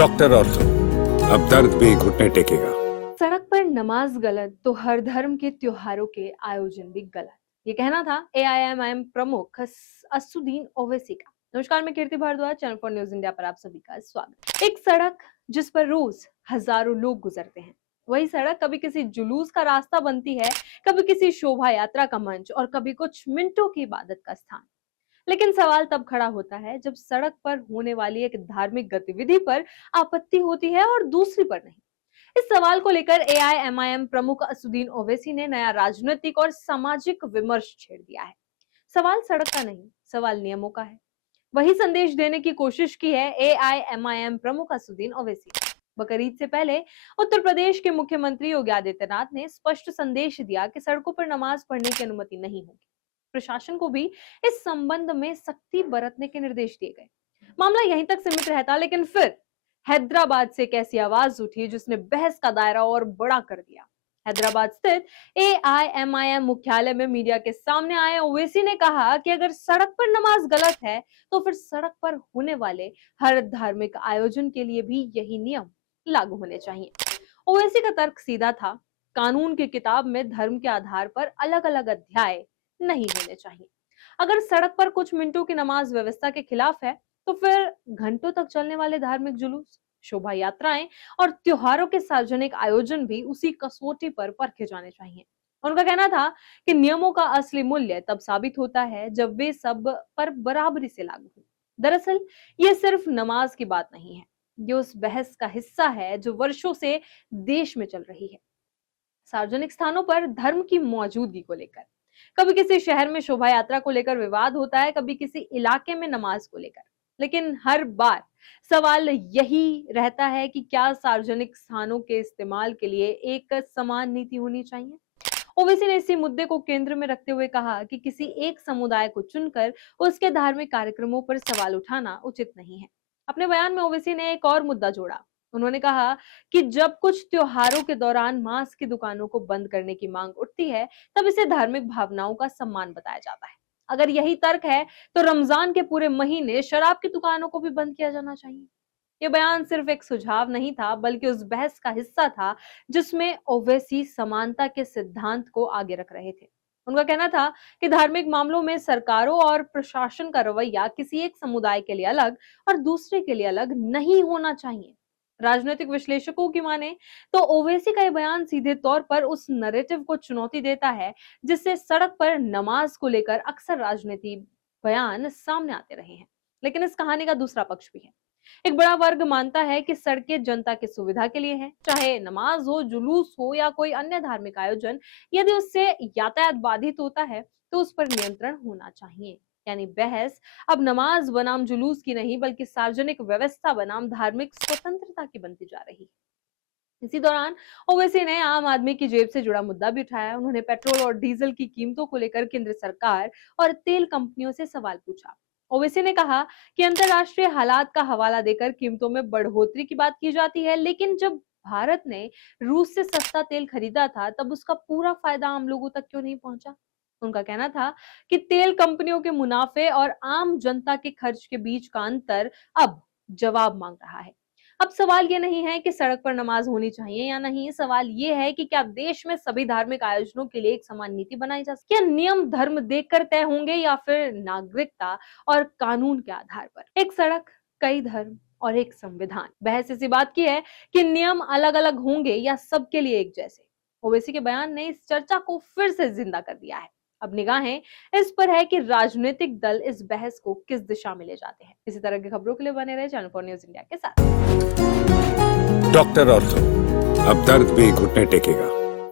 Doctor और तो अब दर्द भी घुटने टेकेगा। सड़क पर नमाज गलत तो हर धर्म के त्योहारों के आयोजन भी गलत। ये कहना था एआईएमआईएम प्रमुख असदुद्दीन ओवैसी का। नमस्कार, मैं Kirti Bhardwaj, channel for news India पर आप सभी का स्वागत। एक सड़क जिस पर रोज हजारों लोग गुजरते हैं, वही सड़क कभी किसी जुलूस का रास्ता बनती है, कभी किसी शोभा यात्रा का मंच और कभी कुछ मिनटों की इबादत का स्थान। लेकिन सवाल तब खड़ा होता है जब सड़क पर होने वाली एक धार्मिक गतिविधि पर आपत्ति होती है और दूसरी पर नहीं। इस सवाल को लेकर एआईएमआईएम प्रमुख असदुद्दीन ओवैसी ने नया राजनीतिक और सामाजिक विमर्श छेड़ दिया है। सवाल सड़क का नहीं, सवाल नियमों का है। वही संदेश देने की कोशिश की है एआईएमआईएम प्रमुख असदुद्दीन ओवैसी। बकरीद से पहले उत्तर प्रदेश के मुख्यमंत्री योगी आदित्यनाथ ने स्पष्ट संदेश दिया कि सड़कों पर नमाज पढ़ने की अनुमति नहीं होगी। प्रशासन को भी इस संबंध में सख्ती बरतने के निर्देश दिए गए। मामला यहीं तक सीमित रहता, लेकिन फिर हैदराबाद से एक ऐसी आवाज उठी जिसने बहस का दायरा और बड़ा कर दिया। हैदराबाद स्थित एआईएमआईएम मुख्यालय में मीडिया के सामने आए ओवैसी ने कहा कि अगर सड़क पर नमाज गलत है तो फिर सड़क पर होने वाले हर धार्मिक आयोजन के लिए भी यही नियम लागू होने चाहिए। ओवैसी का तर्क सीधा था, कानून की किताब में धर्म के आधार पर अलग अलग अध्याय नहीं होने चाहिए। अगर सड़क पर कुछ मिनटों की नमाज व्यवस्था के खिलाफ है तो फिर घंटों तक चलने वाले धार्मिक जुलूस, शोभा यात्राएं और त्योहारों के सार्वजनिक आयोजन भी उसी कसौटी पर परखे जाने चाहिए। उनका कहना था कि नियमों का असली मूल्य तब साबित होता है जब वे सब पर बराबरी से लागू हो। दरअसल ये सिर्फ नमाज की बात नहीं है, ये उस बहस का हिस्सा है जो वर्षों से देश में चल रही है। सार्वजनिक स्थानों पर धर्म की मौजूदगी को लेकर कभी किसी शहर में शोभा यात्रा को लेकर विवाद होता है, कभी किसी इलाके में नमाज को लेकर, लेकिन हर बार सवाल यही रहता है कि क्या सार्वजनिक स्थानों के इस्तेमाल के लिए एक समान नीति होनी चाहिए। ओवैसी ने इसी मुद्दे को केंद्र में रखते हुए कहा कि किसी एक समुदाय को चुनकर उसके धार्मिक कार्यक्रमों पर सवाल उठाना उचित नहीं है। अपने बयान में ओवैसी ने एक और मुद्दा जोड़ा। उन्होंने कहा कि जब कुछ त्योहारों के दौरान मांस की दुकानों को बंद करने की मांग उठती है, तब इसे धार्मिक भावनाओं का सम्मान बताया जाता है। अगर यही तर्क है तो रमजान के पूरे महीने शराब की दुकानों को भी बंद किया जाना चाहिए। ये बयान सिर्फ एक सुझाव नहीं था, बल्कि उस बहस का हिस्सा था जिसमें ओवैसी समानता के सिद्धांत को आगे रख रहे थे। उनका कहना था कि धार्मिक मामलों में सरकारों और प्रशासन का रवैया किसी एक समुदाय के लिए अलग और दूसरे के लिए अलग नहीं होना चाहिए। राजनीतिक विश्लेषकों की माने तो ओवैसी का यह बयान सीधे तौर पर उस नैरेटिव को चुनौती देता है जिससे सड़क पर नमाज को लेकर अक्सर राजनीति बयान सामने आते रहे हैं। लेकिन इस कहानी का दूसरा पक्ष भी है। एक बड़ा वर्ग मानता है कि सड़कें जनता की सुविधा के लिए हैं, चाहे नमाज हो, जुलूस हो या कोई अन्य धार्मिक आयोजन। यदि उससे यातायात बाधित होता है तो उस पर नियंत्रण होना चाहिए। यानी बहस अब नमाज बनाम जुलूस की नहीं, बल्कि सार्वजनिक व्यवस्था बनाम धार्मिक स्वतंत्रता की बनती जा रही है। इसी दौरान ओवैसी ने आम आदमी की जेब से जुड़ा मुद्दा भी उठाया। उन्होंने पेट्रोल और डीजल की कीमतों को लेकर केंद्र सरकार और तेल कंपनियों से सवाल पूछा। ओवैसी ने कहा कि अंतरराष्ट्रीय हालात का हवाला देकर कीमतों में बढ़ोतरी की बात की जाती है, लेकिन जब भारत ने रूस से सस्ता तेल खरीदा था तब उसका पूरा फायदा आम लोगों तक क्यों नहीं पहुंचा। उनका कहना था कि तेल कंपनियों के मुनाफे और आम जनता के खर्च के बीच का अंतर अब जवाब मांग रहा है। अब सवाल ये नहीं है कि सड़क पर नमाज होनी चाहिए या नहीं, सवाल ये है कि क्या देश में सभी धार्मिक आयोजनों के लिए एक समान नीति बनाई जा सकती है। क्या नियम धर्म देखकर तय होंगे या फिर नागरिकता और कानून के आधार पर। एक सड़क, कई धर्म और एक संविधान। बहस इसी बात की है कि नियम अलग अलग होंगे या सबके लिए एक जैसे। ओवैसी के बयान ने इस चर्चा को फिर से जिंदा कर दिया है। अब निगाहें इस पर है कि राजनीतिक दल इस बहस को किस दिशा में ले जाते हैं। इसी तरह की खबरों के लिए बने रहे चैनल फॉर न्यूज इंडिया के साथ। डॉक्टर और तो अब दर्द भी घुटने टेकेगा।